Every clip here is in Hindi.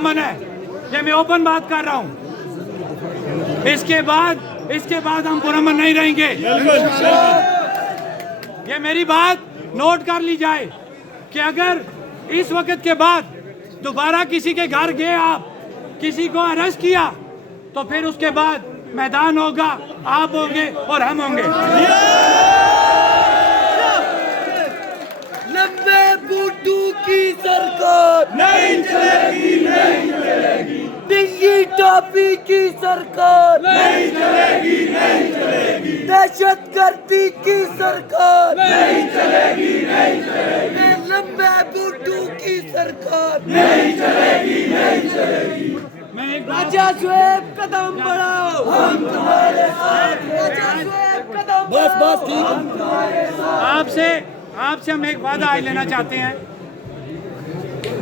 पुरअमन है, ये मैं ओपन बात कर रहा हूँ। इसके बाद हम पुरअमन नहीं रहेंगे। ये मेरी बात नोट कर ली जाए कि अगर इस वक्त के बाद दोबारा किसी के घर गए, आप किसी को अरेस्ट किया, तो फिर उसके बाद मैदान होगा, आप होंगे और हम होंगे। लंबे बूटू की सरकार नहीं चलेगी, नहीं चलेगी, डिंगी टॉपी की सरकार नहीं चलेगी, नहीं चलेगी, दहशतगर्दी की सरकार नहीं चलेगी, नहीं चलेगी, लंबे बूटू की सरकार नहीं चलेगी, नहीं चलेगी। मैं एक राजा शुएब कदम बढ़ाओ, हम तुम्हारे साथ। राजा शुएब कदम बस ठीक। आपसे हम एक वादा आज लेना चाहते हैं।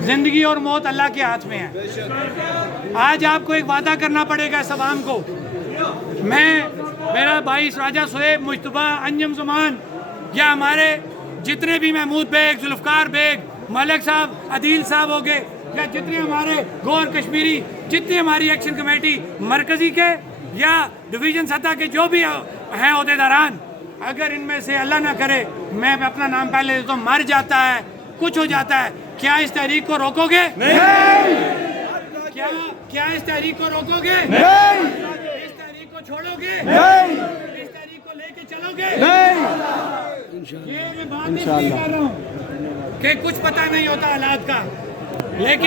जिंदगी और मौत अल्लाह के हाथ में है। आज आपको एक वादा करना पड़ेगा इस अवाम को। मेरा भाई राजा शुएब, मुश्तबा, अंजुम ज़मान, या हमारे जितने भी महमूद बेग, जुल्फ़कार बेग, मलिक साहब, अदील साहब हो गए, या जितने हमारे गौर कश्मीरी, जितनी हमारी एक्शन कमेटी मरकजी के या डिवीज़न सतह के जो भी हैं अहदेदारान, अगर इनमें से अल्लाह ना करे, मैं अपना नाम पहले देता हूँ, मर जाता है, कुछ हो जाता है, क्या इस तहरीक को रोकोगे? नहीं। क्या इस तहरीक को रोकोगे? नहीं। इस तहरीक को छोड़ोगे? नहीं। इस तहरीक को लेके चलोगे? नहीं। ये मैं बात इसलिए कर रहा हूँ कि कुछ पता नहीं होता हालात का, लेकिन